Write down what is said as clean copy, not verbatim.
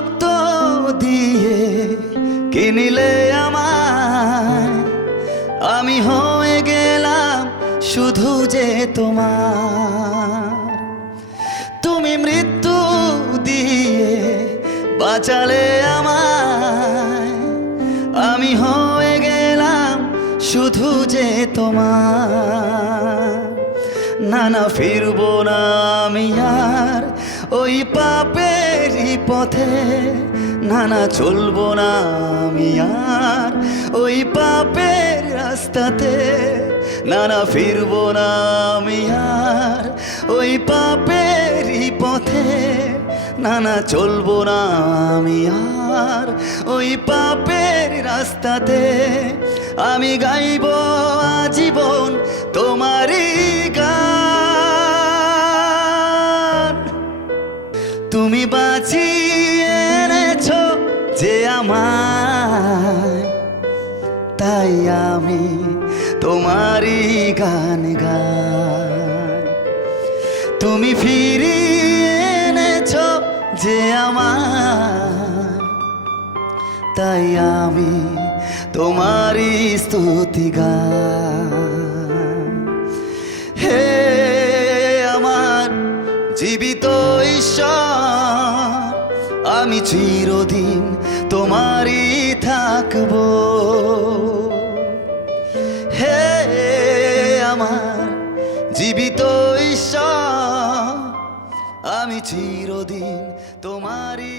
রক্ত দিয়ে কিনিলে আমায়, আমি হয়ে গেলাম শুধু যে তোমার। তুমি মৃত্যু দিয়ে বাঁচালে আমায়, আমি হয়ে গেলাম শুধু যে তোমার। না না ফিরবো না আমি আর ওই পাপেরই পথে, না না চলবো না আমি আর ওই পাপের রাস্তাতে, না না ফিরবো না আমি আর ওই পাপেরই পথে, না না চলবো না আমি আর ওই পাপের রাস্তাতে। আমি গাইব আজীবন তোমারই গান। তুমি বাঁচিয়ে এনেছো যে আমায়, তাই আমি তোমারই গান গাই। তুমি ফিরিয়ে এনেছো যে আমায়, তাই আমি তোমারই স্তুতি গাই। হে আমার জীবিত ঈশ্বর, আমি চিরদিন তোমারই থাকবো। হে আমার জীবিত ঈশ্বর, আমি চিরদিন তোমারই